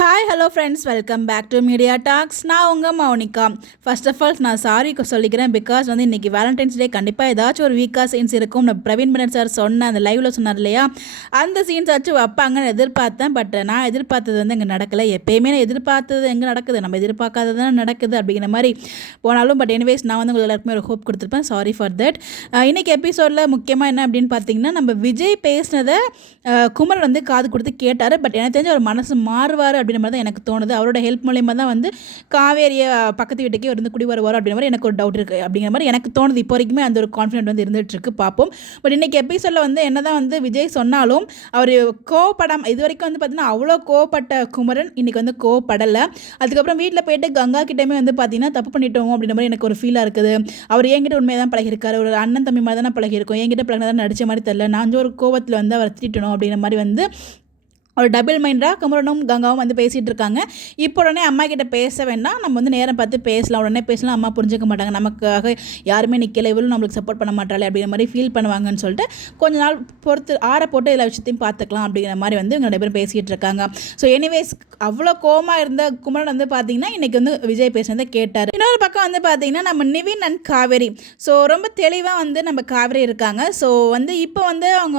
Hi hello friends, welcome back to media talks. நான் உங்கள் Mounika. First of all நான் sorry சொல்லிக்கிறேன். பிகாஸ் வந்து இன்றைக்கி வேலண்டைன்ஸ் டே, கண்டிப்பாக ஏதாச்சும் ஒரு வீக்காக சீன்ஸ் இருக்கும். நம்ம பிரவீன் பனட் சார் சொன்ன அந்த லைவில் சொன்னார் இல்லையா, அந்த சீன்ஸ் ஆச்சு வைப்பாங்கன்னு எதிர்பார்த்தேன். பட் நான் எதிர்பார்த்தது வந்து இங்கே நடக்கலை. எப்போயுமே நான் எதிர்பார்த்தது எங்கே நடக்குது, நம்ம எதிர்பார்க்காதது தான் நடக்குது அப்படிங்கிற மாதிரி போனாலும். பட் எனிவேஸ் நான் வந்து உங்களுக்கு எல்லாருக்குமே ஒரு ஹோப் கொடுத்துருப்பேன். Sorry for that. இன்றைக்கி எபிசோடில் முக்கியமாக என்ன அப்படின்னு பார்த்தீங்கன்னா, நம்ம விஜய் பேசினதை குமரன் வந்து காது கொடுத்து கேட்டார். பட் எனக்கு தெரிஞ்ச ஒரு மனசு மாறுவார் அப்படின்ற மாதிரி தான் எனக்கு தோணுது. அவரோட ஹெல்ப் மூலியமாக தான் வந்து காவேரியை பக்கத்து வீட்டுக்கே வந்து குடி வருவார் அப்படின்ற மாதிரி எனக்கு ஒரு டவுட் இருக்குது. அப்படிங்கிற மாதிரி எனக்கு தோணுது. இப்போ வரைக்குமே அந்த ஒரு கான்ஃபிடென்ட் வந்து இருந்துகிட்டு இருக்கு. பார்ப்போம். பட் இன்றைக்கி எபிசோடில் வந்து என்ன தான் வந்து விஜய் சொன்னாலும் அவர் கோவப்படாமல், இது வரைக்கும் வந்து பார்த்தீங்கன்னா அவ்வளோ கோவப்பட்ட குமரன் இன்றைக்கி வந்து கோவப்படலை. அதுக்கப்புறம் வீட்டில் போயிட்டு கங்கா கிட்டேயுமே வந்து பார்த்தீங்கன்னா தப்பு பண்ணிட்டோம் அப்படின்ற மாதிரி எனக்கு ஒரு ஃபீலாக இருக்குது. அவர் என்கிட்ட உண்மையாக தான் பழகிருக்காரு. ஒரு அண்ணன் தம்பி மாதிரி தானே பழகிருக்கும். என்கிட்ட பழகினதான் நடித்த மாதிரி தெரியல. நான் ஒரு கோவத்தில் வந்து அவர் திட்டணும் அப்படிங்கிற மாதிரி வந்து ஒரு டபுள் மைண்டாக குமரனும் கங்காவும் வந்து பேசிகிட்டு இருக்காங்க. இப்போ உடனே அம்மா கிட்ட பேச வேண்டாம், நம்ம வந்து நேரம் பார்த்து பேசலாம், உடனே பேசலாம், அம்மா புரிஞ்சுக்க மாட்டாங்க, நமக்காக யாருமே நிற்கல, இவளும் நம்மளுக்கு சப்போர்ட் பண்ண மாட்டாளே அப்படிங்கிற மாதிரி ஃபீல் பண்ணுவாங்கன்னு சொல்லிட்டு கொஞ்ச நாள் பொறுத்து ஆற போட்டு எல்லா விஷயத்தையும் பார்த்துக்கலாம் அப்படிங்கிற மாதிரி வந்து இவங்க ரெண்டு பேரும் பேசிகிட்டு இருக்காங்க. ஸோ எனிவேஸ் அவ்வளோ கோவமாக இருந்த குமரன் வந்து பார்த்தீங்கன்னா இன்றைக்கி வந்து விஜய் பேசுனதை கேட்டார். இன்னொரு பக்கம் வந்து பார்த்தீங்கன்னா நம்ம நிவின் அண்ட் காவேரி, ஸோ ரொம்ப தெளிவாக வந்து நம்ம காவேரி இருக்காங்க. ஸோ வந்து இப்போ வந்து அவங்க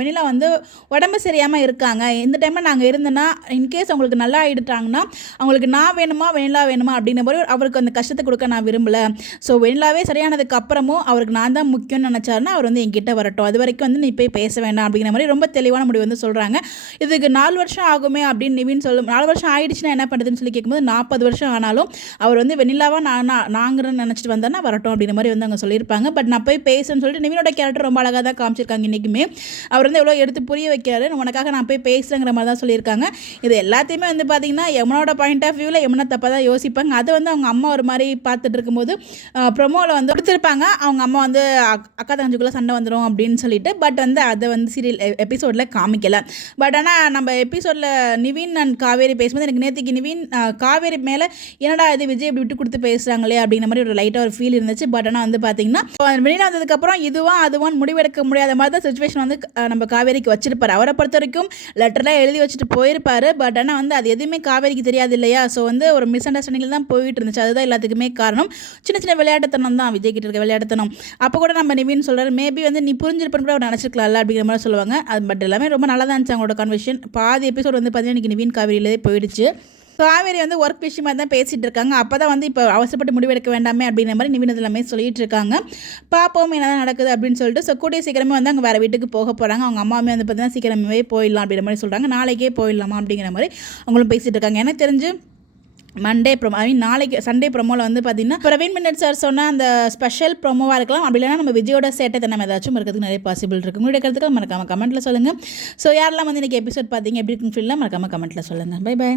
வெண்ணிலா வந்து உடம்பு சரியாமல் இருக்காங்க. இந்த டைமில் நாங்கள் இருந்தோன்னா இன்கேஸ் அவங்களுக்கு நல்லா ஆகிட்டாங்கன்னா அவங்களுக்கு நான் வேணுமா வெண்ணிலா வேணுமா அப்படின்ற மாதிரி அவருக்கு அந்த கஷ்டத்தை கொடுக்க நான் விரும்பலை. ஸோ வெண்ணிலாவே சரியானதுக்கு அப்புறமும் அவருக்கு நான் தான் முக்கியம்னு நினச்சாருன்னா அவர் வந்து என்கிட்ட வரட்டும், அது வரைக்கும் வந்து நீ போய் பேச வேண்டாம் அப்படிங்கிற மாதிரி ரொம்ப தெளிவான முடிவு வந்து சொல்கிறாங்க. இதுக்கு 4 வருஷம் ஆகுமே அப்படின்னு நிவின் சொல்லும். 4 வருஷம் ஆயிடுச்சுன்னா என்ன பண்ணுறதுன்னு சொல்லி கேட்கும்போது 40 வருஷம் ஆனாலும் அவர் வந்து வெண்ணிலாவாக நாங்கிறன்னு நினச்சிட்டு வந்தானா வரட்டும் அப்படின்ற மாதிரி வந்து அவங்க சொல்லியிருப்பாங்க. பட் நான் போய் பேசுன்னு சொல்லிட்டு நிவினோட கேரக்டர் ரொம்ப அழகாக தான் காமிச்சிருக்காங்க. இன்றைக்குமே அவர் வந்து எவ்வளோ எடுத்து புரிய வைக்கிறாரு, உனக்காக நான் போய் பேசுகிறேங்கிற மாதிரி தான் சொல்லியிருக்காங்க. இது எல்லாத்தையுமே வந்து பார்த்திங்கன்னா யமுனோட பாயிண்ட் ஆஃப் வியூவில் யமுனா தப்பாக தான் யோசிப்பாங்க. அதை வந்து அவங்க அம்மா ஒரு மாதிரி பார்த்துட்டு இருக்கும்போது ப்ரொமோவில் வந்து கொடுத்துருப்பாங்க, அவங்க அம்மா வந்து அக்கா தங்கச்சிக்குள்ளே சண்டை வந்துடும் அப்படின்னு சொல்லிட்டு. பட் வந்து அதை வந்து சீரியல் எபிசோடில் காமிக்கலை. பட் ஆனால் நம்ம எபிசோடில் நிவின் அண்ட் காவேரி பேசும்போது எனக்கு நேற்றுக்கு நிவின் காவேரி மேலே என்னடா இது விஜய் இப்படி விட்டு கொடுத்து பேசுகிறாங்களே அப்படிங்கிற மாதிரி ஒரு லைட்டாக ஒரு ஃபீல் இருந்துச்சு. பட் ஆனால் வந்து பார்த்திங்கன்னா வெளியில் வந்ததுக்கப்புறம் இதுவான் முடிவெடுக்க முடியாத மாதிரி தான் சுச்சுவேஷன் வந்து நம்ம காவேரிக்கு வச்சிருப்பார். அவரை பொறுத்த வரைக்கும் லெட்டர்லாம் எழுதி வச்சுட்டு போயிருப்பார். பட் ஆனால் வந்து அது எதுவுமே காவேரிக்கு தெரியாது இல்லையா. ஸோ வந்து ஒரு மிஸ் அண்டர்ஸ்டாண்டிங்கில் தான் போயிட்டு இருந்துச்சு. அதுதான் எல்லாத்துக்குமே காரணம். சின்ன சின்ன விளையாட்டுத்தனம் தான் விஜய் கிட்ட இருக்க விளையாட்டுத்தனம். அப்போ கூட நம்ம நிவின் சொல்கிறார், மேபி வந்து நீ புரிஞ்சிருப்பேன்னு கூட அவர் நினச்சிருக்கலாம்ல அப்படிங்கிற மாதிரி சொல்லுவாங்க. அது பட் எல்லாமே ரொம்ப நல்லா தான் இருந்துச்சு அவங்களோட கன்வர்சேஷன். பாதி எபிசோட் வந்து பார்த்தீங்கன்னா இன்றைக்கி நிவின் காவேரியிலே போயிடுச்சு. காவேரி வந்து ஒர்க் விஷயமாக தான் பேசிகிட்டு இருக்காங்க. அப்போ தான் வந்து இப்போ அவசரப்பட்டு முடிவெடுக்க வேண்டாமே அப்படிங்கிற மாதிரி நிவின் எல்லாமே சொல்லிட்டு இருக்காங்க. பார்ப்போம் என்ன தான் நடக்குது அப்படின்னு சொல்லிட்டு. ஸோ கூடிய சீக்கிரமே வந்து அங்கே வேறு வீட்டுக்கு போக போகிறாங்க. அவங்க அம்மாவுமே வந்து பார்த்தீங்கன்னா சீக்கிரமே போயிடலாம் அப்படிங்கிற மாதிரி சொல்கிறாங்க. நாளைக்கே போயிடலாமா அப்படிங்கிற மாதிரி அவங்களும் பேசிகிட்டு இருக்காங்க. எனக்கு தெரிஞ்சு மண்டே ப்ரோமோ நாளைக்கு சண்டே ப்ரோமோவில் வந்து பார்த்தீங்கன்னா பிரவீன் பனட் சார் சொன்ன அந்த ஸ்பெஷல் ப்ரோமோவாக இருக்கலாம். அப்படி இல்லைனா நம்ம விஜயோட சேட்டை தனம் ஏதாச்சும் இருக்கிறதுக்கு நிறைய பாசிபிள் இருக்குது. உங்களுடைய கருத்துக்கள் மறக்காமல் கமெண்ட்டில் சொல்லுங்கள். ஸோ யாரெல்லாம் வந்து இன்றைக்கி எபிசோட் பார்த்தீங்க எப்படி இருக்குன்னு ஃபீல்லாம் மறக்காமல் கமெண்ட்டில் சொல்லுங்கள். Bye bye.